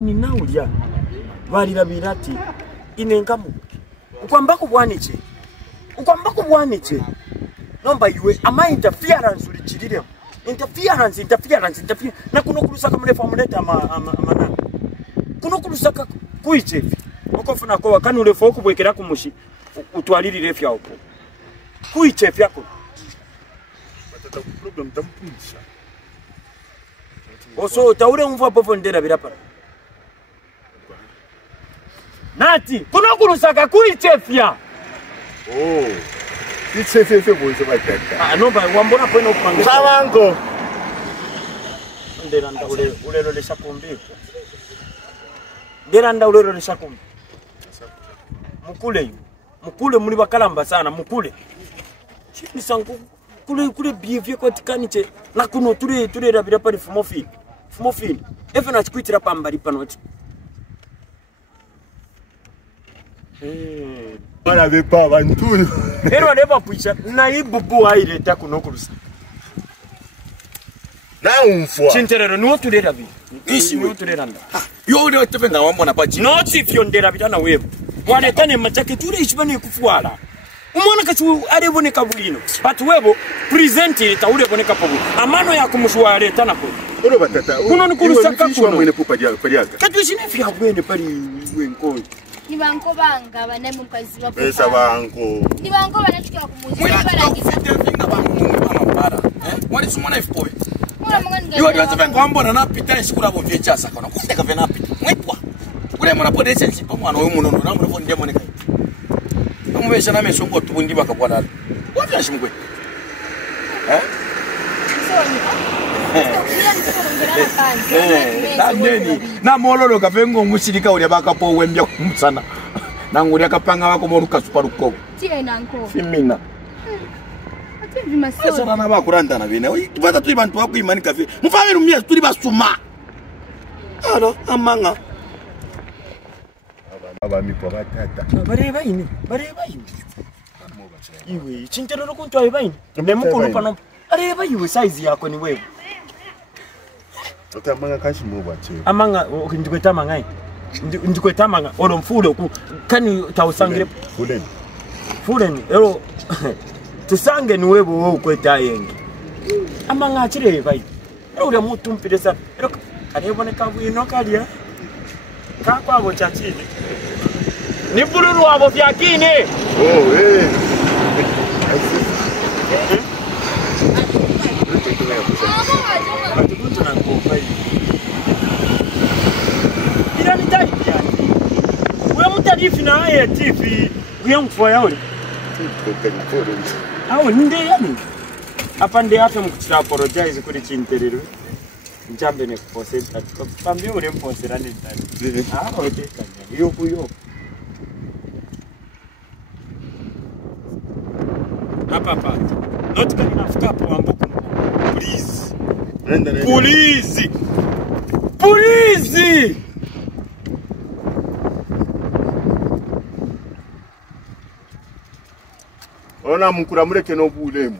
Ninaulia valirabira ati inengamu ukwambako bwaniche nomba iwe ama interference ulichirire interference na kuno kulusaka mulefu amuleta amana kuno kulusaka kuichevi okofuna ko wakani ulefu okubwekera kumushi utwalirire fya uko kuichevi yako batata ku problem tampundisha oso taure umva popo ndera birapa Nati, kuno kulusaka kuichefya. Oh. Ichefye boze batata. Ah no ba wambona pwena upanga. Sawango. Ndera nda ulero lesha kumbi. Ndera nda ulero lesha kumbi. Mukule muri bakalamba sana mukule. Chini sangu kule bievye kwa tikaniche na kuno ture rabira pali fumofini. Efe na chikwitira pambali panoti. Bana bepa bantu. Ero neba puisha na ibubu aireta kunokulusa. Na umfwa. Chinterero no tulera bi. Isi no tulera nda. Yo ule tepenga wambona pachi. No tifyondera bitana wewe. Wanetane machake tule ishibane kufuala. Umwana kachu areboneka bulino. But webo present it auleboneka pobu. Amano ya kumushwale tanako. Ero batata. Kuno nikulusaka kuno mwene pupa paliaka. Katwishine fya bwene pali wenko. Nibanko banga bane mukazi bapo. Pesa banko. Nibanko banachukua kumuzi barangiza. Finga bangu mupara. Wali sumona F-point. Mwana mngani. Yo dio tepenga wambona na pita isikura bo vyecha saka. Na kundeka vena pita. Mwetwa. Kule mwana po desensi po mwana oyo munono na mwana ndemo neka. Amubesha na mesongo tubundi bakabwana. Wati ashimugwe. Na mololo kavengo mushirika uli bakapo wembya kumsana. Nangu lia kapanga wako moruka superuko. Tie nanko. Fimina. Ati vimasoro. Sasa na bakuranda na bine. Tubata tuli bantu wako imani kafe. Mufame rumia tuli basuma. Alo amanga. Abami kwa batata. Bareba ini. Iwe chinterero kuntu ayibaini. Nemukulu pano. Areba iwe size yako ni wewe. Otamanga kashi muba che. Amanga ndikweta mangai. Ndikweta manga olo mfule ku kani tausangire fuleni ero tusange ni wewe ukweta yenge. Amanga achire bai. Ero ule mutu mpiresa ero areboneka bwino kalya. Kakwabo chachini. Ni bululu wabo vyakine. Oh eh. If na ya TV young for yawe awo nde yani apa nde afa mukutira apologize kuri chinterero njambe ne kuposeta pambio ule mposera ndi ndani okay kanya yo kuyo hapa not kama nafuka hapo ambuko please police Ona mukura mureke no bulemu.